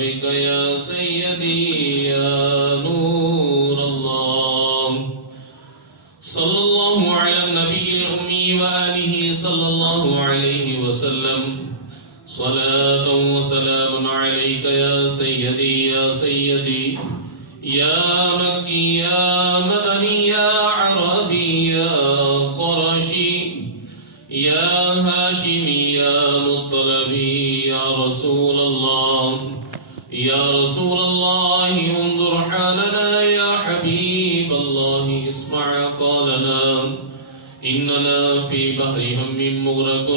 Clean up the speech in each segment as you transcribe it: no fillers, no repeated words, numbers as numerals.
بك يا سيدي يا نور الله. صلى الله على النبي الأمي وآله صلى الله عليه وسلم. صلاة وسلام عليك يا سيدي يا سيدي يا مكي يا مدني يا عربي يا قرشي يا هاشمي يا مطلبي يا رسول الله. يا رسول الله انظر حالنا يا حبيب الله اسمع قالنا إننا في بحر هم مغرق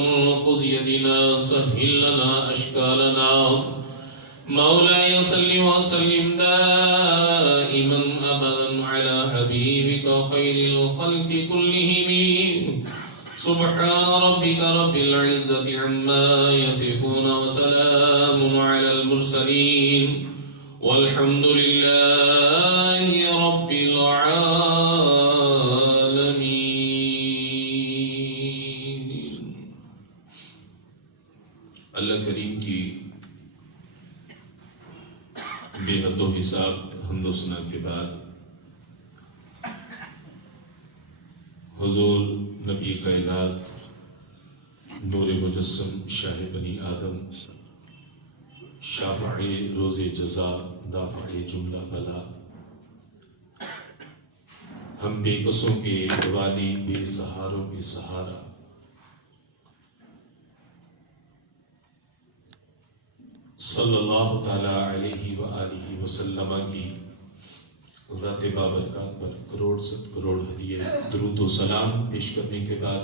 خذ يدنا سهل لنا أشكالنا. مولاي صل وسلم دائما أبدا على حبيبك خير الخلق كلهم. سبحان ربك رب العزة عما يصفون وسلام على المرسلين والحمد لله رب العالمين. اللہ کریم کی بے حد و حساب حمد و ثنا کے بعد حضور نبی کائنات نور مجسم شاہ بنی آدم شافع روز جزا دافع جملہ بلا ہم بے کسوں کے والی بے سہاروں کے سہارا صلی اللہ تعالی علیہ وآلہ وسلم کی ذات بابرکات پر کروڑ ست کروڑ ہدیے درود و سلام پیش کرنے کے بعد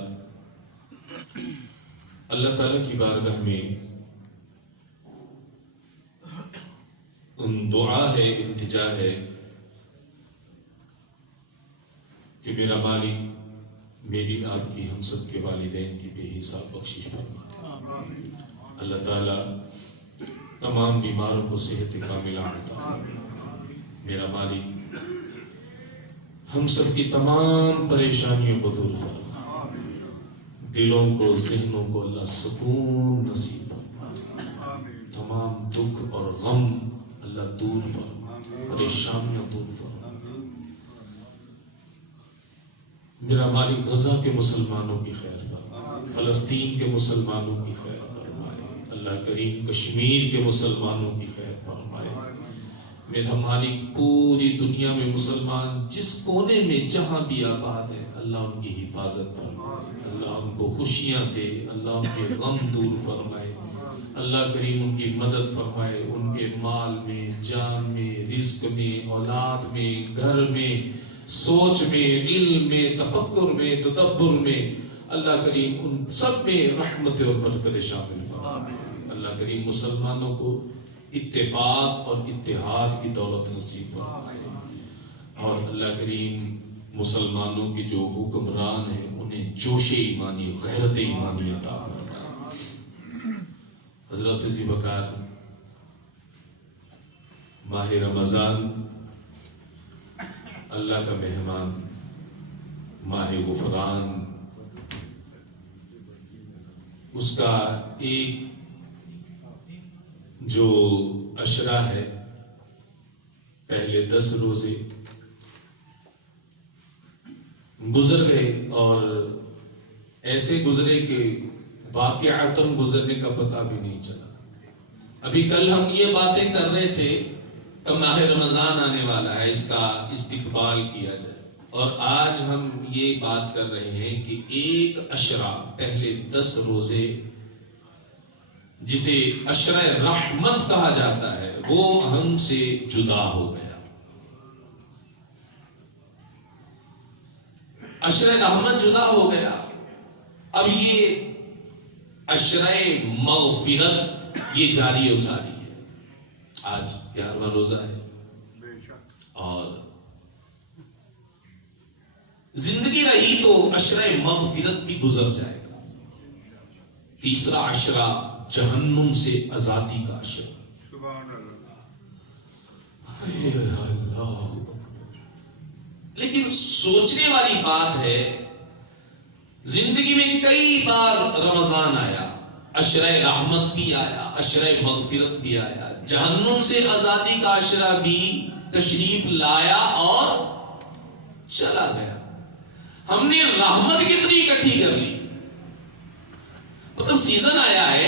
اللہ تعالیٰ کی بارگاہ میں دعا ہے التجا ہے کہ میرا مالک میری آپ کی ہم سب کے والدین کی بے حساب بخشش فرما دے. اللہ تعالیٰ تمام بیماروں کو صحت کاملہ عطا فرما. میرا مالک ہم سب کی تمام پریشانیوں کو دور فرما. دلوں کو ذہنوں کو اللہ سکون نصیب فرما. تمام دکھ اور غم اللہ دور فرما. پریشانیاں دور فرما. میرا مالک غزہ کے مسلمانوں کی خیر فرما. فلسطین کے مسلمانوں کی خیر فرمائے. اللہ کریم کشمیر کے مسلمانوں کی خیر فرمائے. میرا مالک پوری دنیا میں مسلمان جس کونے میں جہاں بھی آباد ہے اللہ ان کی حفاظت فرمائے. اللہ ان کو خوشیاں دے. اللہ ان کے غم دور فرمائے. اللہ کریم ان کی مدد فرمائے. ان کے مال میں جان میں رزق میں اولاد میں گھر میں سوچ میں علم میں تفکر میں تدبر میں اللہ کریم ان سب میں رحمت اور برکت شامل فرمائے. اللہ کریم مسلمانوں کو اتفاق اور اتحاد کی دولت نصیب فرمائے. اور اللہ کریم مسلمانوں کے جو حکمران ہیں انہیں جوش ایمانی غیرت ایمانی عطا فرمائے. حضرت ذوالفقار ماہ رمضان اللہ کا مہمان ماہ غفران اس کا ایک جو عشرہ ہے پہلے 10 روزے گزر گئے اور ایسے گزرے کہ واقعاتاً گزرنے کا پتہ بھی نہیں چلا. ابھی کل ہم یہ باتیں کر رہے تھے کہ ماہ رمضان آنے والا ہے اس کا استقبال کیا جائے اور آج ہم یہ بات کر رہے ہیں کہ ایک عشرہ پہلے 10 روزے جسے عشرہ رحمت کہا جاتا ہے وہ ہم سے جدا ہو گیا. عشرہ رحمت جدا ہو گیا. اب یہ عشرہ مغفرت یہ جاری و ساری ہے. آج 11واں روزہ ہے اور زندگی رہی تو عشرہ مغفرت بھی گزر جائے گا. تیسرا عشرہ جہنم سے آزادی کا عشرہ. لیکن سوچنے والی بات ہے زندگی میں کئی بار رمضان آیا, عشرہ رحمت بھی آیا, عشرہ مغفرت بھی آیا, جہنم سے آزادی کا عشرہ بھی تشریف لایا اور چلا گیا. ہم نے رحمت کتنی اکٹھی کر لی. مطلب سیزن آیا ہے,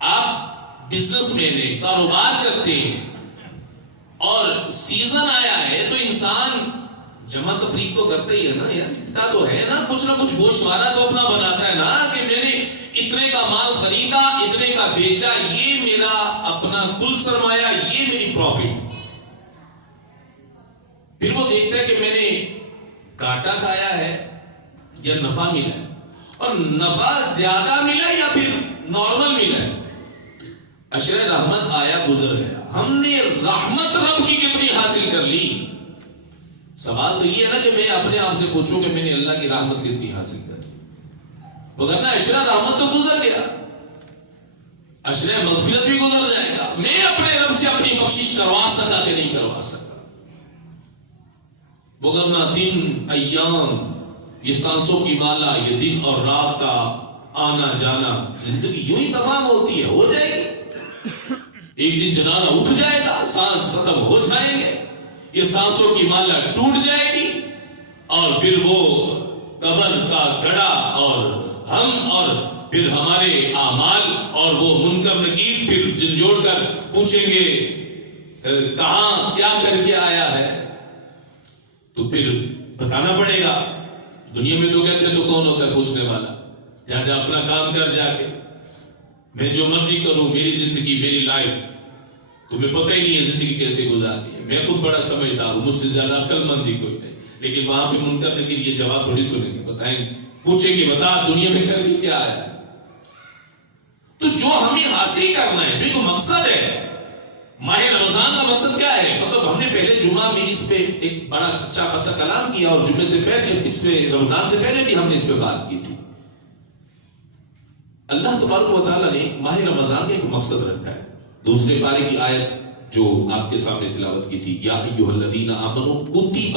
آپ بزنس مین ہیں, کاروبار کرتے ہیں, اور سیزن آیا ہے تو انسان جمع تفریق تو کرتا ہی ہے نا یار, لکھتا تو ہے نا کچھ گوشوارہ تو اپنا بناتا ہے نا کہ میں نے اتنے کا مال خریدا, اتنے کا بیچا, یہ میرا اپنا کل سرمایہ, یہ میری پروفٹ. پھر وہ دیکھتا ہے کہ میں نے گھاٹا کھایا ہے یا نفع ملا ہے, اور نفع زیادہ ملا یا پھر نارمل ملا ہے. عشرہ رحمت آیا گزر گیا, ہم نے رحمت رب کی کتنی حاصل کر لی. سوال تو یہ ہے نا کہ میں اپنے آپ سے پوچھوں کہ میں نے اللہ کی رحمت کتنی حاصل کر لی. وگرنہ عشرہ رحمت تو گزر گیا, عشرہ مغفرت بھی گزر جائے گا. میں اپنے رب سے اپنی بخشش کروا سکا کہ نہیں کروا سکا. وگرنہ دن ایام, یہ سانسوں کی مالا, یہ دن اور رات کا آنا جانا, زندگی یوں ہی تمام ہوتی ہے, ہو جائے گی. ایک دن جنازہ اٹھ جائے گا, سانس ختم ہو جائیں گے, یہ سانسوں کی مالا ٹوٹ جائے گی, اور پھر وہ قبر کا گڑا اور ہم اور پھر ہمارے اعمال اور وہ منکر نکیر پھر جھنجھوڑ کر پوچھیں گے کہاں کیا کر کے آیا ہے. تو پھر بتانا پڑے گا. دنیا میں تو کہتے ہیں تو کون ہوتا ہے پوچھنے والا, جا اپنا کام کر, جا کے میں جو مرضی کروں, میری زندگی میری لائف, تمہیں پتہ ہی نہیں ہے زندگی کیسے گزارنی ہے. میں خود بڑا سمجھدار ہوں, مجھ سے زیادہ عقل مند ہی کوئی نہیں, لیکن وہاں پہ منکر نکیر یہ جواب تھوڑی سنیں گے, بتائیں گے, پوچھیں گے بتا دنیا میں کر کے کیا آیا ہے. تو جو ہمیں حاصل کرنا ہے, جو ایک مقصد ہے, ماہ رمضان کا مقصد کیا ہے؟ مطلب ہم نے پہلے جمعہ میں اس پہ ایک بڑا اچھا خاصا کلام کیا, اور جمعے سے پہلے اس پہ رمضان سے پہلے بھی ہم نے اس پہ بات کی تھی. اللہ تبارک و تعالیٰ نے ماہ رمضان کا ایک مقصد رکھا ہے. دوسرے پارے کی آیت جو آپ کے سامنے تلاوت کی تھی, یا ایھا الذین آمنوا کتب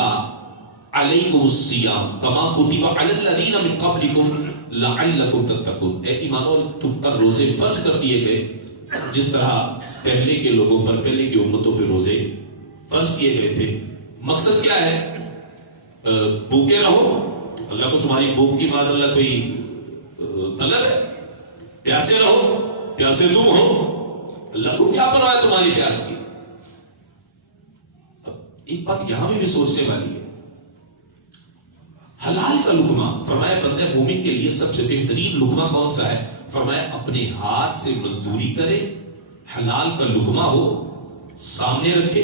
علیکم الصیام کما کتب علی الذین من قبلکم لعلکم تتقون. اے ایمانو, تم پر روزے فرض کر دیے گئے جس طرح پہلے کے لوگوں پر, پہلے کی امتوں پہ روزے فرض کیے گئے تھے. مقصد کیا ہے؟ بھوکے رہو, اللہ کو تمہاری بھوک کی معاذ اللہ کوئی طلب ہے. پیاسے رہو, پیاسے تم ہو, اللہ کو کیا پرواہ ہے تمہاری پیاس کی. اب ایک بات یہاں میں بھی سوچنے والی ہے, حلال کا لقمہ, فرمایا بندہ مومن کے لیے سب سے بہترین لقمہ کون سا ہے؟ فرمایا اپنے ہاتھ سے مزدوری کرے, حلال کا لقمہ ہو, سامنے رکھے,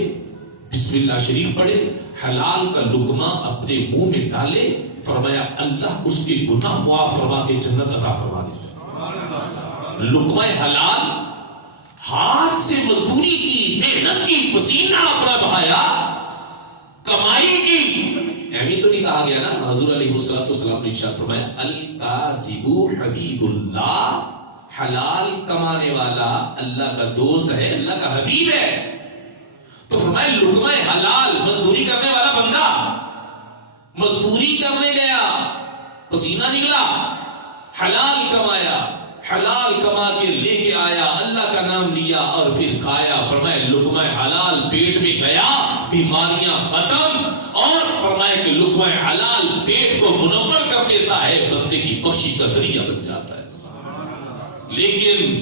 بسم اللہ شریف پڑھے, حلال کا لقمہ اپنے منہ میں ڈالے, فرمایا اللہ اس کے گناہ معاف فرما کے جنت عطا فرما دیتا. لقمہ حلال, ہاتھ سے مزدوری کی, محنت کی, پسینہ اپنا بہایا, کمائی کی. ایمی تو نہیں کہا گیا نا, حضور علیہ السلام نے ارشاد فرمایا الکاذب حبیب اللہ, حلال کمانے والا اللہ کا دوست ہے, اللہ کا حبیب ہے. تو فرمایا لقمہ حلال, مزدوری کرنے والا بندہ مزدوری کرنے گیا, پسینہ نکلا, حلال کمایا, حلال کما کے لے کے آیا, اللہ کا نام لیا اور پھر کھایا. فرمایا لقمہ حلال پیٹ میں گیا, بیماریاں ختم, اور فرمایا کہ لقمہ حلال پیٹ کو منور کر دیتا ہے, بندے کی بخشش کا ذریعہ بن جاتا ہے. لیکن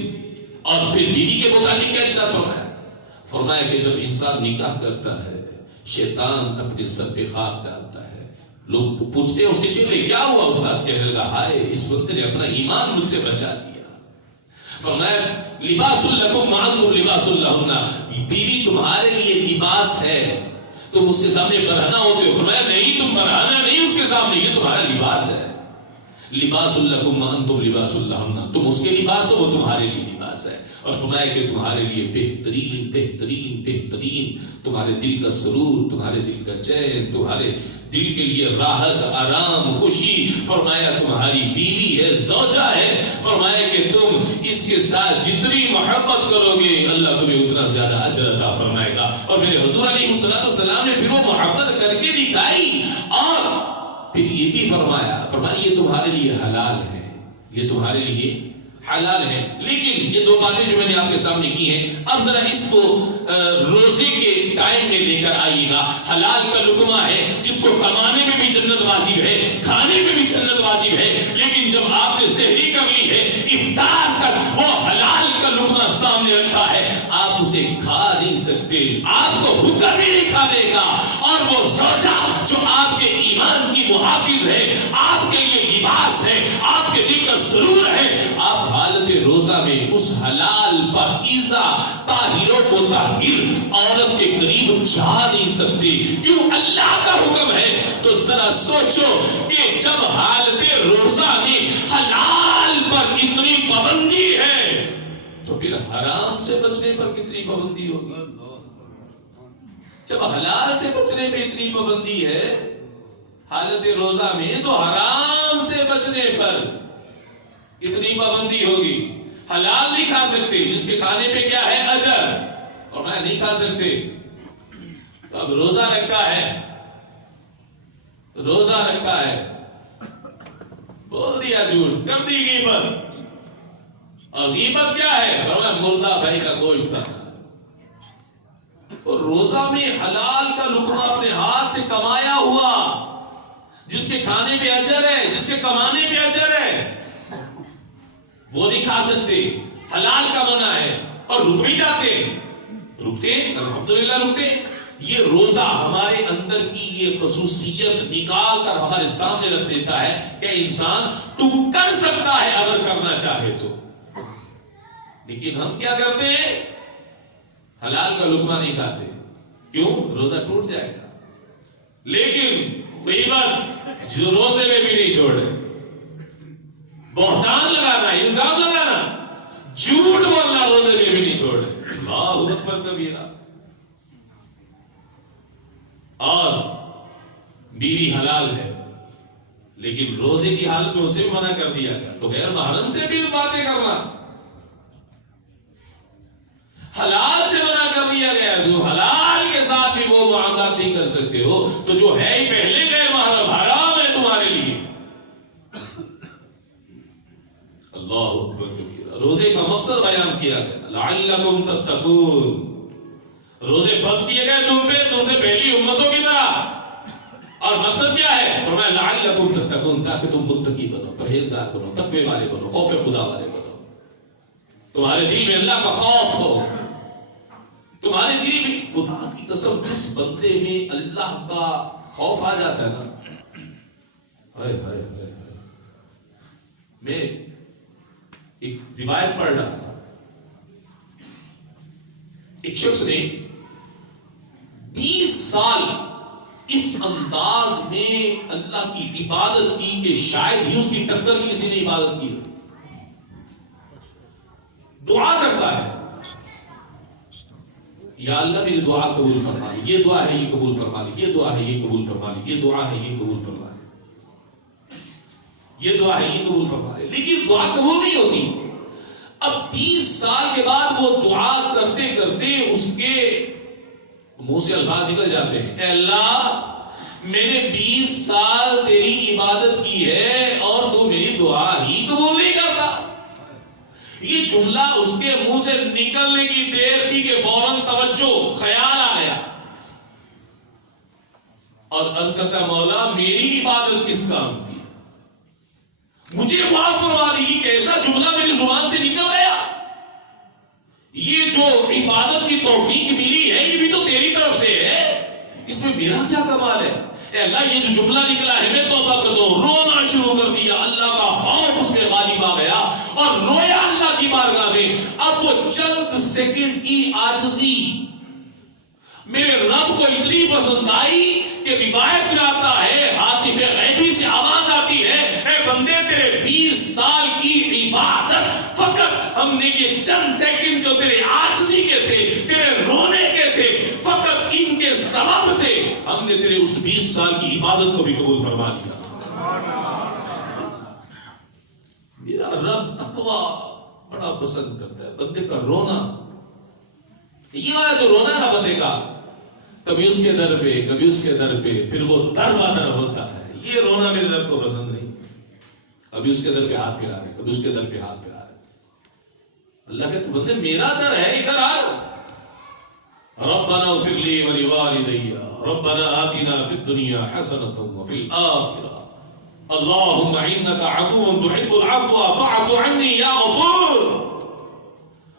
اور پھر بیوی کے متعلق کیا ارشاد فرمایا؟ فرمایا کہ جب انسان نکاح کرتا ہے, شیطان اپنے سر پہ خاک ڈالتا ہے. لوگ پوچھتے ہیں اس کے چہرے کیا ہوا؟ استاد کہنے لگا ہائے اس بندے نے اپنا ایمان مجھ سے بچا لیا. فرمایا لباس لکم وانتم لباس لہن, بیوی تمہارے لیے لباس ہے, تم اس کے سامنے برہنہ ہوتے ہو. فرمایا نہیں, تم برہنہ نہیں اس کے سامنے, یہ تمہارا لباس ہے. لباس لکم وانتم لباس لہن, تم اس کے لباس ہو, وہ تمہارے لیے لباس ہے. اور فرمایا کہ تمہارے لیے بہترین بہترین بہترین تمہارے دل کا سرور, تمہارے دل کا چین, تمہارے دل کے لیے راحت, آرام, خوشی. فرمایا تمہاری بیوی ہے, زوجہ ہے. فرمایا کہ تم اس کے ساتھ جتنی محبت کرو گے اللہ تمہیں اتنا زیادہ اجر عطا فرمائے گا. اور میرے حضور علیہ السلام نے پھر وہ محبت کر کے دکھائی, اور پھر یہ بھی فرمایا یہ تمہارے لیے حلال ہے, یہ تمہارے لیے حلال ہیں. لیکن یہ دو باتیں جو میں نے آپ کے سامنے کی ہیں، اب ذرا اس کو روزے کے ٹائم میں لے کر آئیے گا. حلال کا لقمہ ہے جس کو کمانے میں بھی جنت واجب ہے، کھانے میں بھی جنت واجب ہے، لیکن جب آپ نے سحری کر لی ہے، افطار تک وہ حلال کا لقمہ سامنے رکھا ہے، آپ اسے کھا نہیں سکتے. آپ کو حکم ہی نہیں کھانے کا. اور وہ زوجہ جو آپ کے ایمان کی محافظ ہے، آپ کے لیے لباس ہے، آپ کے دل کا سرور ہے، آپ حالت روزہ میں اس حلال پاکیزہ طاہر و مطہر عورت کے قریب جا نہیں سکتے. کیوں؟ اللہ کا حکم ہے. تو ذرا سوچو کہ جب حالت روزہ میں حلال پر اتنی پابندی ہے تو پھر حرام سے بچنے پر کتنی پابندی ہوگی. جب حلال سے بچنے پہ اتنی پابندی ہے حالت روزہ میں، تو حرام سے بچنے پر کتنی پابندی ہوگی. حلال نہیں کھا سکتے جس کے کھانے پہ کیا ہے؟ اجر. اور میں نہیں کھا سکتے تو اب روزہ رکھا ہے، روزہ رکھا ہے، بول دیا جھوٹ، کر دی غیبت. اور غیبت کیا ہے؟ فرمایا مردہ بھائی کا گوشت تھا. اور روزہ میں حلال کا لقمہ اپنے ہاتھ سے کمایا ہوا، جس کے کھانے پہ اجر ہے، جس کے کمانے پہ اجر ہے، وہ نہیں کھا سکتے. حلال کا منع ہے. اور رک بھی جاتے، رکتے الحمدللہ رکتے. یہ روزہ ہمارے اندر کی یہ خصوصیت نکال کر ہمارے سامنے رکھ دیتا ہے کہ انسان تو کر سکتا ہے اگر کرنا چاہے تو. لیکن ہم کیا کرتے ہیں؟ حلال کا لقمہ نہیں کھاتے. کیوں؟ روزہ ٹوٹ جائے گا. لیکن غیبت جو روزے میں بھی نہیں چھوڑے، بہتان لگانا، الزام لگانا، جھوٹ بولنا روزے میں بھی نہیں چھوڑے. اللہ اکبر کبیرہ. اور بیوی حلال ہے لیکن روزے کی حالت میں اسے بھی منع کر دیا گیا. تو غیر محرم سے بھی باتیں کرنا، حلال سے منع کر دیا گیا. جو حلال کے ساتھ بھی وہ معاملات نہیں کر سکتے ہو تو جو ہے ہی پہلے غیر محرم حرام ہے تمہارے لیے. اللہ اکبر کبیرہ. روزے کا مقصد بیان کیا گیا، لعلکم تتقون. روزے فرض کیے گئے تم پہ، تم سے پہلی امتوں کی طرح. اور مقصد کیا ہے؟ فرمایا لعلکم تتقون، تاکہ تم متقی بنو، پرہیزگار بنو، تقوی والے بنو، خوف خدا والے بنو. تمہارے دل میں اللہ کا خوف ہو، تمہارے دل میں خدا کی قسم جس بندے میں اللہ کا خوف آ جاتا ہے نا، ہائے ہائے ہائے. میں ایک روایت پڑھ رہا تھا، ایک شخص نے 20 سال اس انداز میں اللہ کی عبادت کی کہ شاید ہی اس کی ٹکر کی کسی نے عبادت کی. دعا کرتا ہے، یا اللہ میری دعا قبول فرما لی، یہ دعا ہے یہ قبول فرما لی، یہ دعا ہے یہ قبول فرما لی، یہ دعا ہے یہ قبول فرما لی، یہ دعا ہے یہ قبول فرما لی. لیکن دعا قبول نہیں ہوتی. اب 20 سال کے بعد وہ دعا کرتے کرتے اس کے منہ سے الفاظ نکل جاتے ہیں، اے اللہ میں نے 20 سال تیری عبادت کی ہے اور تو میری دعا ہی قبول نہیں کرتا. یہ جملہ اس کے منہ سے نکلنے کی دیر تھی کہ فوراً توجہ، خیال آ گیا اور عرض کرتا مولا میری عبادت کس کام کی، مجھے معاف فرما دی. کیسا جملہ میری زبان سے نکل گیا. یہ جو عبادت کی توفیق ملی ہے یہ بھی تو تیری طرف سے ہے، اس میں میرا کیا کمال ہے. اے اللہ یہ جو جملہ نکلا ہے میں توبہ کرتا ہوں. رونا شروع کر دیا، اللہ کا خوف اس میں غالب آ گیا اور رویا اللہ کی بارگاہ میں. اب وہ چند سیکنڈ کی عاجزی میرے رب کو اتنی پسند آئی کہ روایت میں آتا ہے ہاتف غیبی سے آواز آتی ہے، اے بندے تیرے 20 سال کی عبادت فقط ہم نے یہ چند سیکنڈ جو تیرے عاجزی کے تھے، تیرے رونے کے تھے، فقط ان کے سبب سے ہم نے تیرے اس 20 سال کی عبادت کو بھی قبول فرما لیا. میرا رب تقوی بڑا پسند کرتا ہے، بندے کا رونا. یہ آیا جو رونا ہے نا بندے کا، کبھی اس کے در پہ کبھی اس کے در پہ، پھر وہ در بدر ہوتا ہے. یہ رونا میرے رب کو پسند نہیں. کبھی اس کے در پہ ہاتھ پھیلا رہے، کبھی اس کے در پہ ہاتھ پھیلا رہے. اللہ کے تو بندے میرا در ہے, ادھر آ. ربنا اغفر لي ولوالدي ربنا آتنا في الدنيا حسنة وفي الآخرة اللهم إنك عفو تحب العفو فاعف عني يا غفور.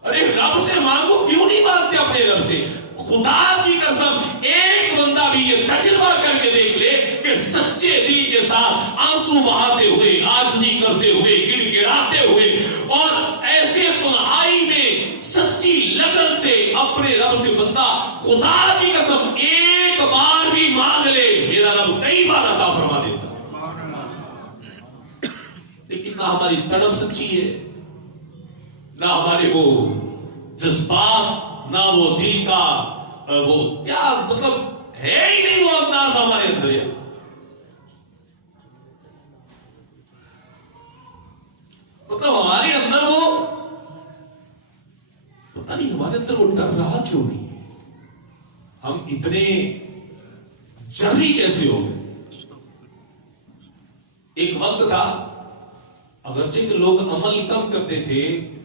ارے رب سے مانگو, کیوں نہیں مانگتے اپنے رب سے؟ خدا کی قسم ایک بندہ بھی یہ تجربہ کر کے دیکھ لے کہ سچے دل کے ساتھ آنسو بہاتے ہوئے, عاجزی کرتے ہوئے, گڑ گڑاتے ہوئے اور ایسے تنہائی میں سچی لگن سے اپنے رب سے بندہ خدا کی قسم ایک بار بھی مانگ لے, میرا رب کئی بار عطا فرما دیتا ہے. لیکن نہ ہماری تڑپ سچی ہے, نہ ہمارے وہ جذبات, نہ وہ دل کا وہ کیا مطلب ہے ہی نہیں وہ انداز ہمارے اندر ہے. مطلب ہمارے اندر وہ پتہ نہیں ہمارے اندر وہ ڈر رہا کیوں نہیں ہے. ہم اتنے جری کیسے ہو گئے؟ ایک وقت تھا اگرچہ کہ لوگ عمل کم کرتے تھے,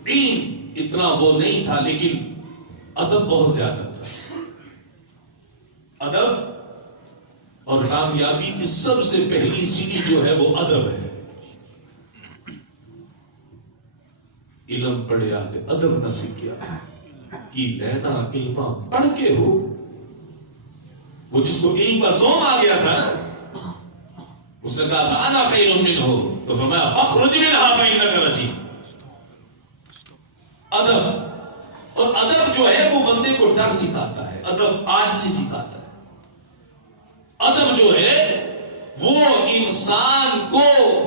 علم اتنا وہ نہیں تھا, لیکن ادب بہت زیادہ تھا. ادب اور کامیابی کی سب سے پہلی سیڑھی جو ہے وہ ادب ہے. علم پڑھے آتے ادب نہ سیکھیا کی لینا علما پڑھ کے ہو. وہ جس کو علم کا زوم آ گیا تھا اس نے کہا انا خیر منہ, تو فرمایا فاخرج منها فانک رجیم. ادب, اور ادب جو ہے وہ بندے کو ڈر سکھاتا ہے, ادب عاجزی سکھاتا ہے. ادب جو ہے وہ انسان کو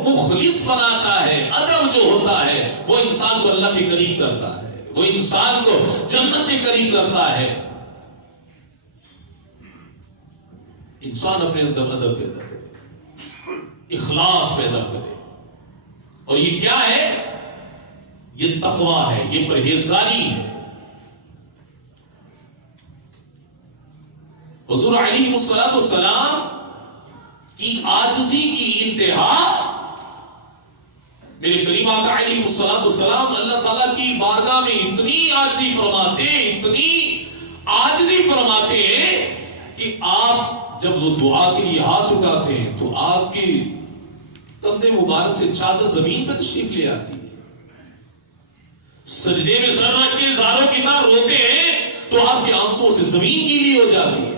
مخلص بناتا ہے. ادب جو ہوتا ہے وہ انسان کو اللہ کے قریب کرتا ہے, وہ انسان کو جنت کے قریب کرتا ہے. انسان اپنے اندر ادب پیدا کرے, اخلاص پیدا کرے, اور یہ کیا ہے؟ یہ تقویٰ ہے, یہ پرہیزگاری ہے. حضور علیہ الصلوۃ والسلام کی عاجزی کی انتہا, میرے کریم آقا علیہ الصلوۃ والسلام اللہ تعالیٰ کی بارگاہ میں اتنی عاجزی فرماتے, اتنی عاجزی فرماتے ہیں کہ آپ جب وہ دعا کے لیے ہاتھ اٹھاتے ہیں تو آپ کے کندھے مبارک سے چادر زمین پر تشریف لے آتی ہے. سجدے میں سر رکھ کے زاروں کی طرح روتے ہیں تو آپ کے آنسوں سے زمین گیلی ہو جاتی ہے.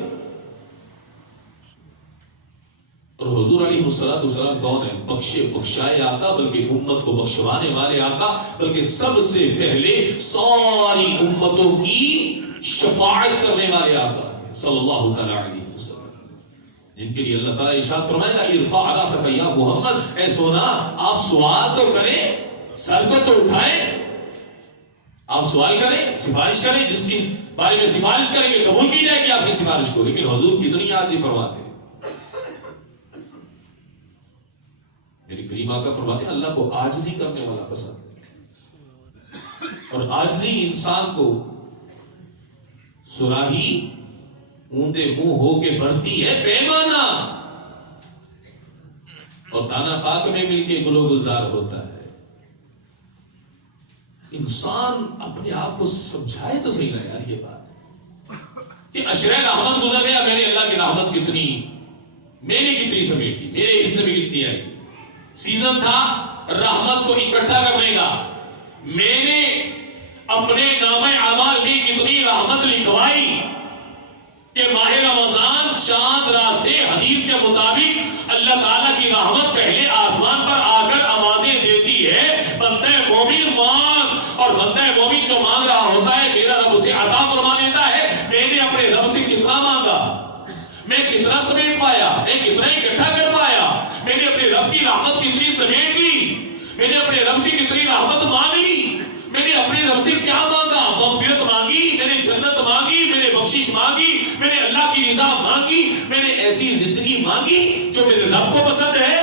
اور حضور علیہ الصلوۃ والسلام کون ہے؟ بخشے بخشائے آقا, بلکہ امت کو بخشوانے والے آقا, بلکہ سب سے پہلے ساری امتوں کی شفاعت کرنے والے آقا ہیں صلی اللہ تعالی علیہ وسلم, جن کے لیے اللہ تعالیٰ ارشاد فرمائے گا ارفع راسک یا محمد, اے سونا آپ سوال تو کریں, سر کو تو اٹھائیں, آپ سوال کریں, سفارش کریں, جس کی بارے میں سفارش کریں گے قبول کی جائے گی آپ کی سفارش کو. لیکن حضور کتنی عاجزی فرماتے ہیں. میری کریم آقا فرماتے ہیں اللہ کو عاجزی کرنے والا پسند ہے, اور عاجزی انسان کو سراہی اوندے منہ ہو کے بھرتی ہے پیمانہ, اور دانا خاک میں مل کے گلو گلزار ہوتا ہے. انسان اپنے آپ کو سمجھائے تو صحیح نہ یار یہ بات کہ عشرہ رحمت گزر گیا, میرے اللہ کی رحمت کتنی, میں نے کتنی سمیٹی, میرے حصے میں کتنی آئی. سیزن تھا رحمت کو اکٹھا کرنے کا, میں نے اپنے نامہ اعمال میں کتنی رحمت لکھوائی کہ ماہ رمضان چاند رات سے حدیث کے مطابق اللہ تعالیٰ کی رحمت پہلے آسمان پر آ کر آوازیں دیتی ہے, بندہ مومن مانگ, اور بندہ مومن جو مانگ رہا ہوتا ہے میرا رب اسے عطا فرما دیتا ہے. میں نے اپنے رب سے کتنا مانگا, میں کتنا سمیٹ پایا, میں کتنا اکٹھا کر پایا, میں نے اپنے رب کی رحمت کتنی سمیٹ لی, میں نے اپنے رب سے کتنی رحمت مانگ لی, میں نے اپنے رب سے کیا مانگا, مغفرت مانگی, میں نے جنت مانگی, میں نے بخشش مانگی, میں نے اللہ کی رضا مانگی, میں نے ایسی زندگی مانگی جو میرے رب کو پسند ہے.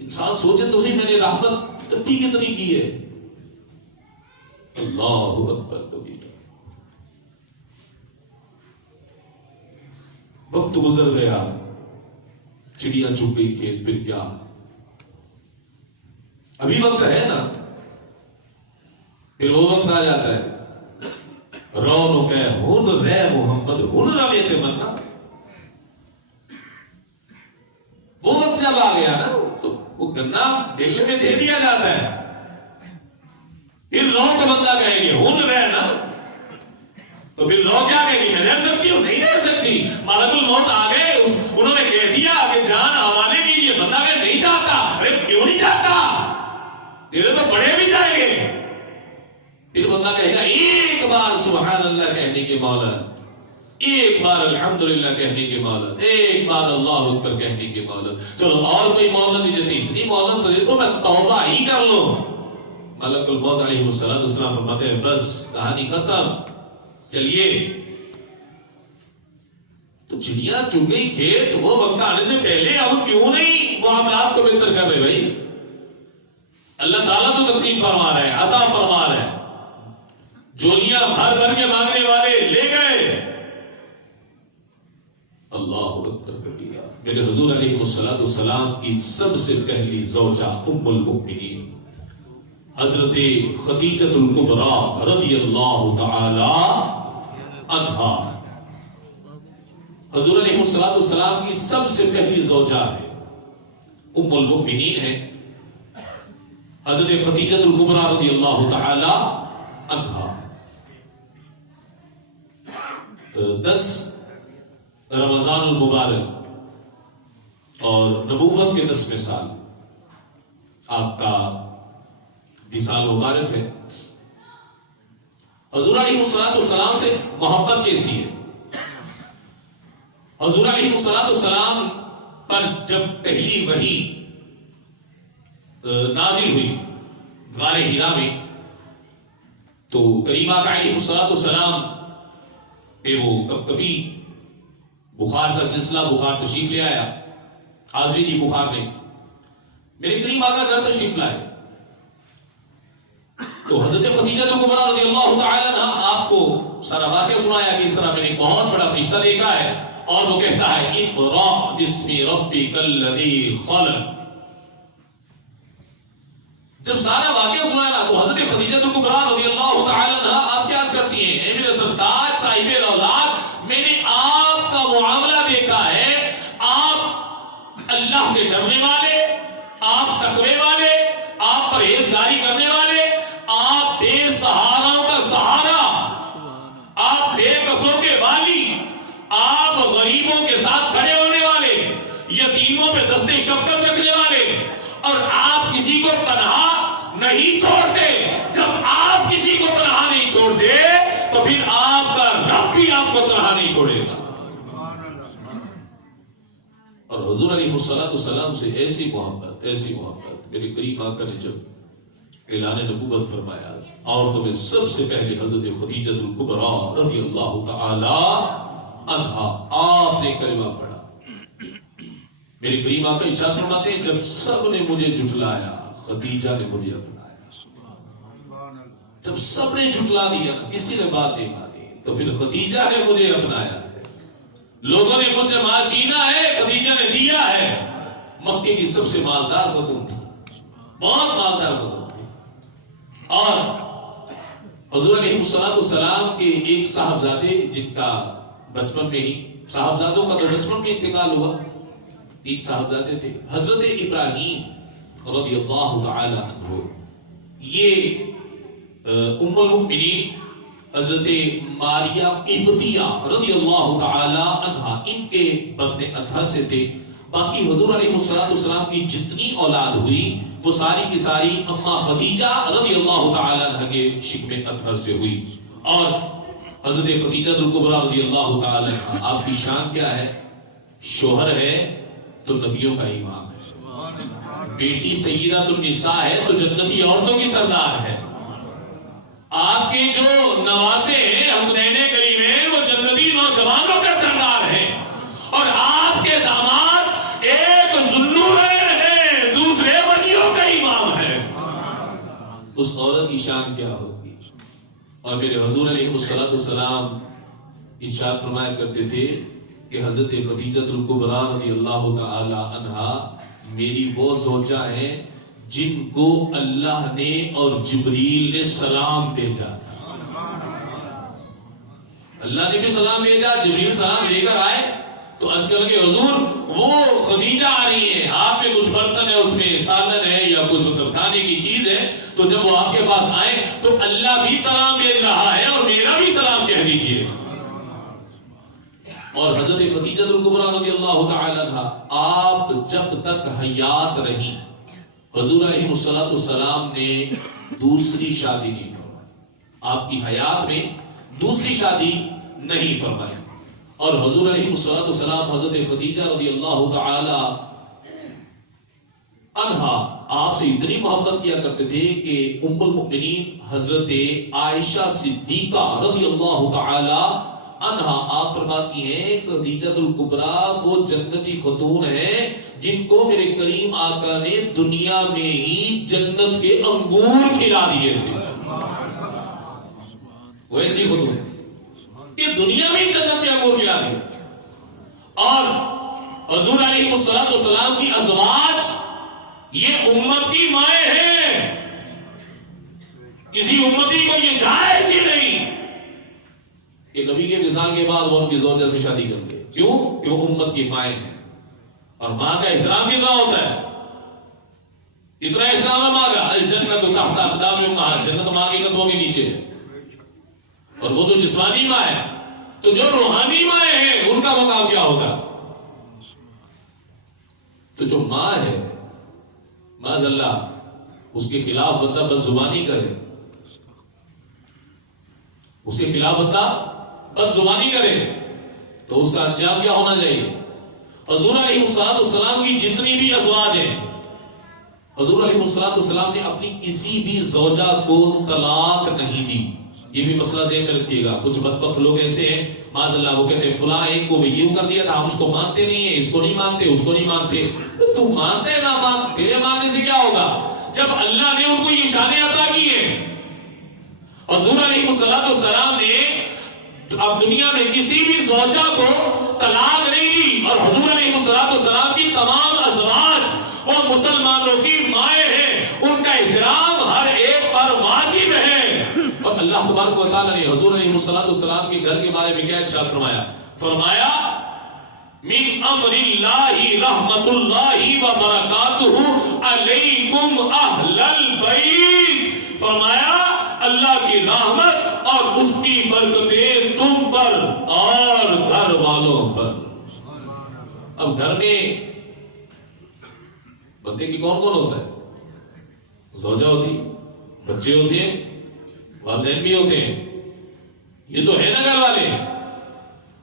انسان سوچے تو صحیح میں نے رحمت کتنی کی ہے. اللہ اکبر کبیرہ. وقت گزر گیا, چڑیاں چپ گئی کھیت, پھر کیا, ابھی وقت ہے نا. پھر وہ وقت آ جاتا ہے رونق ہے ہن رے محمد ہن روے تمنا. وہ وقت جب آ گیا نا تو وہ گنا دل میں دے دیا جاتا ہے. پھر رو تو بندہ کہے گی ہن رہ نا، تو پھر رو کیا کہے گی میں رہ سکتی ہوں؟ نہیں رہ سکتی. ملک الموت آ گئے، انہوں نے کہہ دیا کہ جان حوالے کیجیے. بندہ کہ نہیں چاہتا. ارے کیوں نہیں چاہتا؟ تیرے تو بڑے بھی جائیں گے. پھر بندہ کہے گا ایک بار سبحان اللہ کہنے کے مولا، ایک بار الحمدللہ کہنے کے مولا، ایک بار اللہ اکبر کہنے کے مولا. چلو اور کوئی مولا نہیں دیتی، اتنی مولا تو دے تو میں توبہ ہی کر لوں. ملک الموت علیہ السلام فرماتے ہیں بس کہانی ختم، چلیے. تو چڑیا چگ گئی کھیت، وہ وقت آنے سے پہلے اب کیوں نہیں معاملات کو بہتر کر رہے بھائی؟ اللہ تعالیٰ تو تقسیم فرما رہے ہیں، عطا فرما رہے ہیں. جولیاں بھر بھر کے مانگنے والے لے گئے. اللہ اکبر کبیرہ. میرے حضور علیہ السلام کی سب سے پہلی زوجہ ام المؤمنین حضرت خدیجۃ الکبریٰ رضی اللہ تعالی عنہا، حضور علیہ السلام کی سب سے پہلی زوجہ ہے، ام المؤمنین ہے حضرت خدیجۃ الکبریٰ رضی اللہ تعالی عنہا. 10 رمضان المبارک اور نبوت کے 10ویں سال آپ کا وصال مبارک ہے. حضور علیہ السلام سے محبت کیسی ہے؟ حضور علیہ السلام پر جب پہلی وحی نازل ہوئی غار ہیرا میں، تو کریم آقا علیہ السلام پہ وہ کبھی بخار کا سلسلہ، بخار تشریف لے آیا، حاضری دی بخار نے. میرے کریم آقا گھر تشریف لائے تو حضرت خدیجہ کبریٰ رضی اللہ تعالی عنہ آپ کو سارا واقعہ سنایا کہ اس طرح میں نے ایک بہت بڑا فرشتہ دیکھا ہے اور وہ کہتا ہے اقرأ بسم ربک الذی خلق. جب سارا واقعہ سنایا نا تو حضرت خدیجہ کبریٰ رضی اللہ تعالی عنہ آپ کیا عرض کرتی ہیں، اے میرے سردار صاحب الاولاد، میں نے آپ کا معاملہ دیکھا ہے، آپ اللہ سے ڈرنے والے، آپ تقوی والے، آپ پرہیزگاری کرنے والے، آپ بے سہاراؤں کا سہارا، آپ بے کسوں کے والی، آپ غریبوں کے ساتھ کھڑے ہونے والے، یتیموں پہ دستے شفقت رکھنے والے، اور آپ کسی کو تنہا نہیں چھوڑتے. جب آپ کسی کو تنہا نہیں چھوڑتے تو پھر آپ کا رب بھی آپ کو تنہا نہیں چھوڑے گا. اور حضور علیہ السلام سے ایسی محبت میرے کریم آقا نے جب اعلان نبوت فرمایا، اور تمہیں سب سے پہلے حضرت خدیجۃ الکبریٰ رضی اللہ تعالی عنہا آپ نے کلمہ پڑھا. میرے کریم آقا ارشاد فرماتے ہیں جب سب نے مجھے جھٹلایا خدیجہ نے مجھے اپنایا. جب سب نے جھٹلا دیا، کسی نے بات نہیں مانی، تو پھر خدیجہ نے مجھے اپنایا ہے. لوگوں نے مجھ سے مال چھینا ہے، خدیجہ نے دیا ہے. مکے کی سب سے مالدار خاتون تھی، بہت مالدار خاتون تھی. اور حضور علیہ السلام کے ایک صاحبزادے جن کا بچپن میں ہی، صاحبزادوں کا تو بچپن میں انتقال ہوا، 3 صاحبزادے تھے. حضرت ابراہیم رضی اللہ تعالی عنہ، یہ ام المؤمنین حضرت ماریا قبطیہ رضی اللہ تعالی عنہا ان کے بطن اطہر سے تھے. باقی حضور علیہ السلام کی جتنی اولاد ہوئی وہ ساری کی ساری اما خدیجہ رضی اللہ تعالی عنہ کے شکم اطہر سے ہوئی. اور حضرت خدیجہ الکبریٰ رضی اللہ تعالی عنہ، آپ کی شان کیا ہے؟ شوہر ہے تو نبیوں کا امام ہے، بیٹی سیدۃ النساء ہے تو جنتی عورتوں کی سردار ہے. آپ کے جو نواسے ہیں حسنین کریمین وہ جنتی نوجوانوں کے سردار ہیں، اور آپ کے داماد ایک ذوالنورین ہے، دوسرے ولیوں کا امام ہے. اس عورت کی شان کیا ہوگی؟ اور میرے حضور علیہ السلام ارشاد فرمایا کرتے تھے کہ حضرت خدیجۃ الکبریٰ رضی اللہ تعالی عنہا میری وہ زوجہ ہیں جن کو اللہ نے اور جبریل نے سلام بھیجا تھا. اللہ نے بھی سلام بھیجا, جبریل سلام لے کر آئے تو عرض کرنے لگے حضور وہ خدیجہ آ رہی ہیں, آپ میں کچھ برتن ہے, اس میں سالن ہے یا کچھ مطلب کھانے کی چیز ہے, تو جب وہ آپ کے پاس آئے تو اللہ بھی سلام بھیج رہا ہے اور میرا بھی سلام کہہ دیجیے. اور حضرت خدیجہ الکبریٰ رضی اللہ تعالی عنہا آپ جب تک حیات رہی حضور علیہ السلام نے دوسری شادی نہیں فرمائی. آپ کی حیات میں دوسری شادی نہیں فرمائی. اور حضور علیہ السلام حضرت خدیجہ رضی اللہ تعالی عنہا آپ سے اتنی محبت کیا کرتے تھے کہ ام المؤمنین حضرت عائشہ صدیقہ رضی اللہ تعالی عنہا آپ فرماتی ہیں خدیجہ الکبریٰ وہ جنتی خاتون ہیں جن کو میرے کریم آقا نے دنیا میں ہی جنت کے انگور کھلا دیے تھے. وہ ایسی خاتون یہ دنیا میں ہی جنت میں انگور کھلا دیے. اور حضور علیہ السلام کی ازواج یہ امت کی مائیں ہیں. کسی امتی کو یہ جائز ہی نہیں کہ نبی کے وصال کے بعد وہ ان کی زوجہ سے شادی کر لے. کیوں؟ کہ وہ امت کی مائیں ہیں. اور ماں کا احترام کتنا ہوتا ہے, اتنا احترام ہے ماں کا. الجنت تحت اقدام امہات, جنت ماں کے قدموں کے نیچے ہے. اور وہ تو جسمانی ماں ہے, تو جو روحانی مائیں ہیں ان کا مقام کیا ہوگا. تو جو ماں ہے معاذ اللہ اس کے خلاف بندہ بد زبانی کرے, اس کے خلاف بندہ بد زبانی کرے تو اس کا انجام کیا ہونا چاہیے. حضور علیہ السلام کی جتنی بھی ازواج ہیں حضور علیہ السلام نے اپنی کسی بھی زوجہ کو طلاق نہیں دی. یہ بھی مسئلہ ذہن میں رکھیے گا. کچھ بدبخت لوگ ایسے ہیں معاذ اللہ وہ کہتے ہیں فلاں ایک کو یوں کر دیا تھا, ہم اس کو مانتے نہیں ہیں, اس کو نہیں مانتے, اس کو نہیں مانتے. تو مانتے نہ مان, تیرے ماننے سے کیا ہوگا جب اللہ نے ان کو یہ شانیں عطا کی ہیں. حضور علیہ السلام نے اب دنیا میں کسی بھی زوجہ کو طلاق نہیں دی. اور حضور علیہ السلام کی تمام ازواج وہ مسلمانوں کی مائیں ہیں, ان کا احترام ہر ایک پر واجب ہے. اور اللہ تبارک و تعالی نے حضور علیہ السلام کے گھر کے بارے میں کیا ارشاد فرمایا, فرمایا من امر اللہ رحمت اللہ و برکاتہ علیکم اہل البیت. فرمایا اللہ کی رحمت اور اس کی برکتیں تم پر اور گھر والوں پر. اب گھر میں بندے کی کون کون ہوتا ہے, زوجہ ہوتی, بچے ہوتے ہیں, والدین بھی ہوتے ہیں, یہ تو ہے نا گھر والے.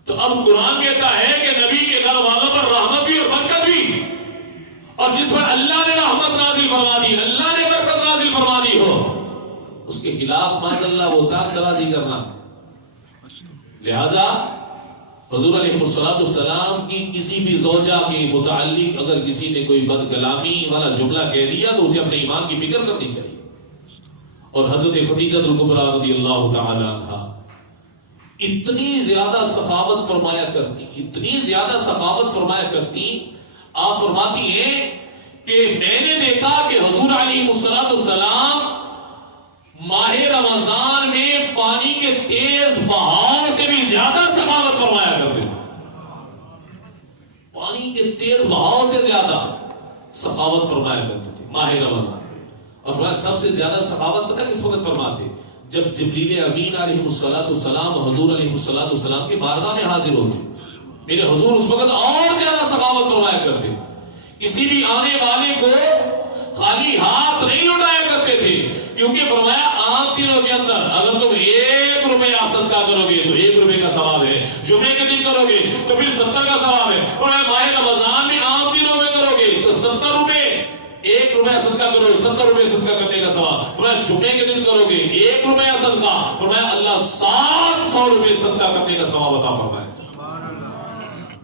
تو اب قرآن کہتا ہے کہ نبی کے گھر والوں پر رحمت بھی اور برکت بھی, اور جس پر اللہ نے رحمت نازل فرما دی, اللہ نے برکت نازل فرما دی ہو, اس کے خلاف معاذ اللہ وہ تان درازی کرنا. لہذا حضور علیہ السلام کی کسی بھی زوجہ کے متعلق اگر کسی نے کوئی بدکلامی والا جملہ کہہ دیا تو اسے اپنے ایمان کی فکر کرنی چاہیے. اور حضرت خدیجہ الکبریٰ رضی اللہ تعالی عنہا اتنی زیادہ سخاوت فرمایا کرتی, اتنی زیادہ سخاوت فرمایا کرتی. آپ فرماتی ہیں کہ میں نے دیکھا کہ حضور علیہ السلام ماہ رمضان میں پانی کے تیز بہاؤ سے بھی زیادہ سخاوت فرمایا کرتے تھے. پانی کے تیز بہاؤ سے زیادہ سخاوت فرمایا کرتے تھے ماہ رمضان. اور فرمایا سب سے زیادہ سخاوت پتہ کس وقت فرماتے, جب جبریل امین علیہ السلام حضور علیہ السلام کی بارگاہ میں حاضر ہوتے. میرے حضور اس وقت اور زیادہ سخاوت فرمایا کرتے. کسی بھی آنے والے کو خالی ہاتھ نہیں لوٹایا کرتے تھے, کیونکہ فرمایا عام دنوں کے اندر اگر تم 1 روپیہ صدقہ کرو گے تو 1 روپے کا ثواب ہے, جمعے کے دن کرو گے تو پھر 70 کا ثواب ہے. فرمایا ماہ رمضان میں عام دنوں میں کرو گے تو 70 روپے, 1 روپیہ صدقہ کرو 70 روپے صدقہ کرنے کا ثواب. فرمایا جمعے کے دن کرو گے 1 روپیہ صدقہ, فرمایا اللہ 700 روپے صدقہ کرنے کا ثواب عطا فرمائے.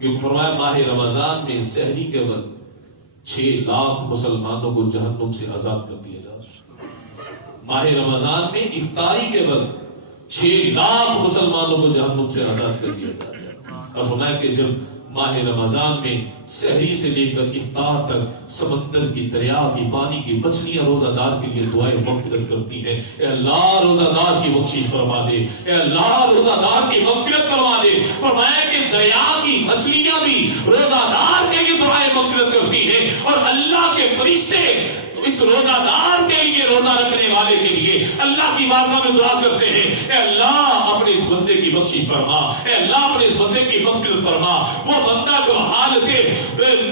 کیونکہ فرمایا ماہ رمضان میں سحری کے وقت 6 لاکھ مسلمانوں کو جہنم سے آزاد کر دیا جاتا. ماہ رمضان میں افطاری کے وقت 6 لاکھ مسلمانوں کو جہنم سے آزاد کر دیا جاتا. اور فرمایا کہ جب ماہ رمضان میں سحری سے لے کر افطار تک سمندر کی دریا کی پانی کی مچھلیاں روزہ دار کے لیے دعائیں مغفرت کرتی ہیں. اے اللہ روزہ دار کی بخشش فرما دے, اے اللہ روزہ دار کی مغفرت فرما دے. فرمایا کہ دریا کی مچھلیاں بھی روزہ دار کے لیے دعائیں مغفرت کرتی ہیں, اور اللہ کے فرشتے اس روزہ دار کے لیے, روزہ رکھنے والے کے لیے اللہ کی بارگاہ میں دعا کرتے ہیں, اے اللہ اپنے اس بندے کی بخشش فرما, اے اللہ اپنے اس بندے کی مغفرت فرما. وہ بندہ جو حالت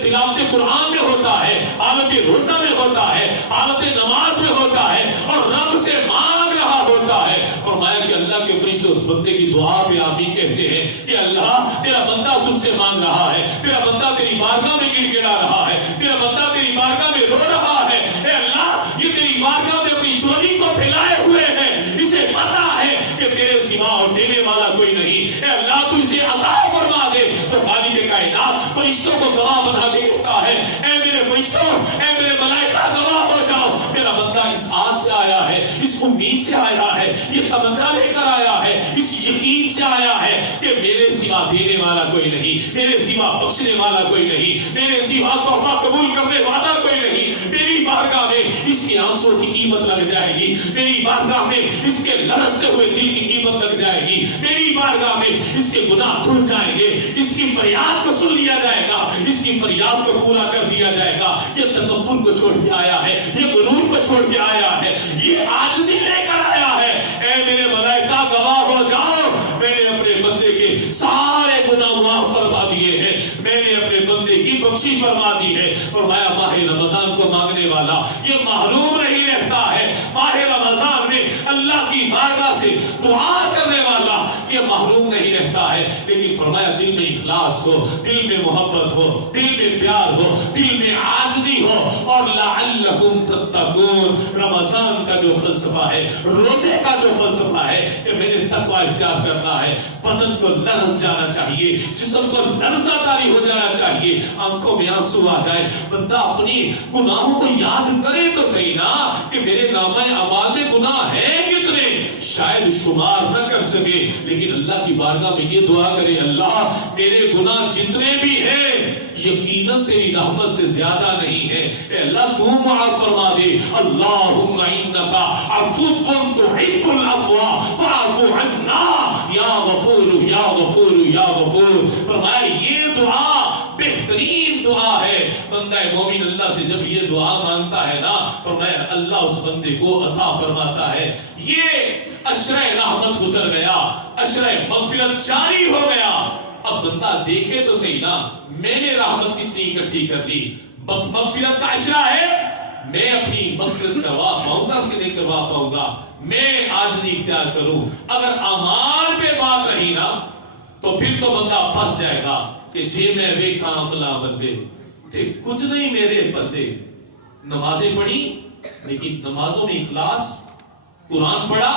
تلاوت قرآن میں ہوتا ہے, حالت روزہ میں ہوتا ہے, حالت نماز میں ہوتا ہے, اور رب سے مانگ رہا ہوتا ہے, فرمایا کہ اللہ کے فرشتے اس بندے کی دعا پہ آمین کہتے ہیں کہ اللہ تیرا بندہ تجھ سے مانگ رہا ہے, تیرا بندہ تیری بارگاہ میں گڑ گڑا رہا ہے, تیرا بندہ تیری بارگاہ میں رو رہا ہے. اے اللہ یہ تیری بارگاہ میں اپنی چوری کو پھیلائے ہوئے ہیں, اسے پتا ہے کہ تیرے سوا اور دینے والا کوئی نہیں. اے اللہ تو اسے عطا فرما دے. تو خالق کائنات فرشتوں کو گواہ بنا کے کہتا ہے, اے میرے فرشتوں, اے میرے ملائکہ گواہ ہو جاؤ, میرا بندہ اس آج سے آیا ہے, اس امید سے آیا ہے, یہ تمنا لے کر آیا ہے, اس یقین سے آیا ہے کہ میرے سوا دینے والا کوئی نہیں, میرے سوا بخشنے والا کوئی نہیں, میرے سوا توبہ قبول کرنے والا کوئی نہیں. میری بارگاہ میں اس کے آنسوں کی قیمت لگ جائے گی, میری بارگاہ میں اس کے لرزتے ہوئے دل کی قیمت لگ جائے گی, میری بارگاہ میں اس کے گناہ دھل جائیں گے, اس کی فریاد کو سن لیا جائے گا, اس کی فریاد کو پورا کر دیا جائے گا. یہ تکبر کو چھوڑ کے آیا ہے, یہ غرور کو چھوڑ کے آیا ہے, یہ عاجزی لے کر آیا ہے. اے میرے ملائکہ گواہ ہو جاؤ, میں نے اپنے بندے کے سارے گناہ معاف فرما دیے ہیں, میں نے اپنے بندے کی بخشش فرما دی ہے. فرمایا ماہ رمضان کو مانگنے والا یہ محروم نہیں رہتا ہے, ماہ رمضان میں اللہ کی بارگاہ سے دعا کرنے والا یہ محروم نہیں رہتا ہے. لیکن فرمایا دل میں اخلاص ہو, دل میں محبت ہو, دل میں پیار ہو, دل میں عاجزی ہو, اور لعلکم تتقون. رمضان کا جو فلسفہ ہے, روزے کا جو فلسفہ ہے کہ میں نے تقوی اختیار کرنا ہے, بدن کو لرز جانا چاہیے, جسم کو لرزہ داری ہو جانا چاہیے, آنکھوں میں آنسو آ جائے, بندہ اپنی گناہوں کو یاد کرے تو صحیح نا کہ میرے نامہ اعمال میں گناہ ہیں کتنے, شاید شمار نہ کر سکے, لیکن اللہ کی بارگاہ میں یہ دعا کرے, اللہ میرے گناہ جتنے بھی ہیں یقیناً تیری رحمت سے زیادہ نہیں ہے, اے اللہ تو معاف فرما دے. اللہم انکا عفو تحب العفو فاعف عنا یا غفور یا غفور یا غفور. فرمایا یہ دعا بہترین دعا ہے. بندہ مومن اللہ سے جب یہ دعا مانگتا ہے نا, فرمایا اللہ اس بندے کو عطا فرماتا ہے. یہ عشرہ رحمت گزر گیا, عشرہ مغفرت جاری ہو گیا. اب بندہ دیکھے تو صحیح نا, میں نے رحمت کتنی اکٹھی کر لی, مغفرت کا عشرہ ہے, میں اپنی مغفرت کروا پاؤں گا کہ نہیں کروا پاؤں گا, میں عاجزی اختیار کروں. اگر اعمال پہ بات رہی نا تو پھر تو بندہ پھنس جائے گا کہ جے میں ویکھاں عملہ بندے تے کچھ نہیں میرے بندے. نمازیں پڑھی لیکن نمازوں میں اخلاص, قرآن پڑھا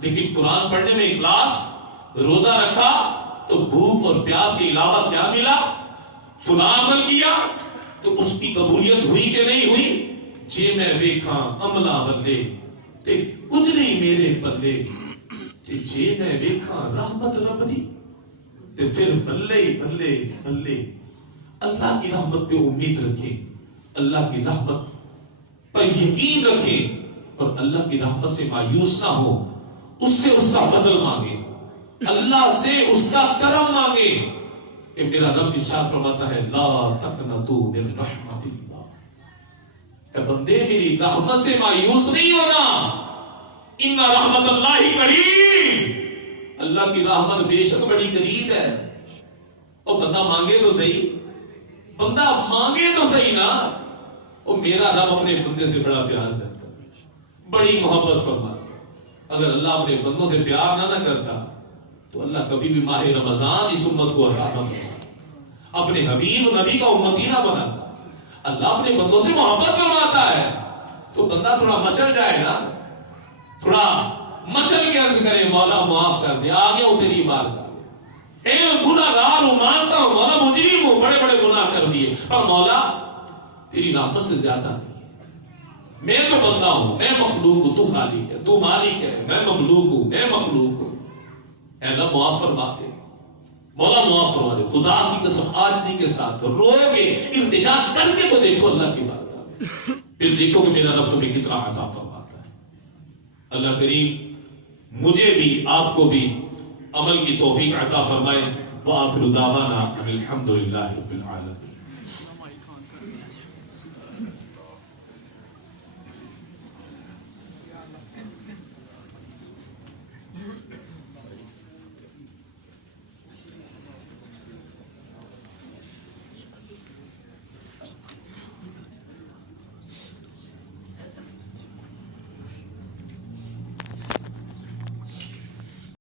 لیکن قرآن پڑھنے میں اخلاص, روزہ رکھا تو بھوک اور پیاس کے علاوہ کیا ملا, فلاں عمل کیا تو اس کی قبولیت ہوئی کہ نہیں ہوئی. جے میں ویکھاں عملہ بندے تے کچھ نہیں میرے بندے, تے جے میں ویکھاں رحمت رب دی تے پھر بلے بلے بلے. اللہ کی رحمت پہ امید رکھیں, اللہ کی رحمت پر یقین رکھیں, اور اللہ کی رحمت سے مایوس نہ ہو, اس سے اس کا فضل مانگے, اللہ سے اس کا کرم مانگے. کہ میرا رب ارشاد فرماتا ہے لا تقنطوا من رحمت اللہ, اے بندے میری رحمت سے مایوس نہیں ہونا, ان رحمت اللہ قریب, اللہ کی رحمت بے شک بڑی قریب ہے. اور بندہ مانگے تو صحیح, بندہ مانگے تو صحیح نا. اور میرا رب اپنے بندے سے بڑا پیار کرتا ہے, بڑی محبت فرماتا ہے. اگر اللہ اپنے بندوں سے پیار نہ کرتا تو اللہ کبھی بھی ماہ رمضان اس امت کو عطا نہ فرماتا, اپنے حبیب نبی کا امتی نہ بناتا. اللہ اپنے بندوں سے محبت فرماتا ہے تو بندہ تھوڑا مچل جائے نا, تھوڑا مچل کے عرض کرے مولا معاف کر دے, آ گیا ہوں تیری بارگاہ میں, اے میں گناہگار ہوں, مانتا ہوں مولا مجرم ہوں, بڑے بڑے گناہ کر دیے, پر مولا تیری رحمت سے زیادہ نہیں ہے. میں تو بندہ ہوں, میں مخلوق ہوں, تو خالق ہے, تو مالک ہے, میں مخلوق ہوں, میں مخلوق ہوں. اے اللہ معاف فرما دے, مولا معاف فرما دے. خدا کی قسم عاجزی کے ساتھ رو گے, التجا کر کے تو دیکھو اللہ کی بارگاہ میں, پھر دیکھو کہ میرا رب تمہیں کتنا عطا فرماتا ہے. اللہ کریم مجھے بھی آپ کو بھی عمل کی توفیق عطا فرمائے. وآخر دعوانا ان الحمد للہ رب العالمین.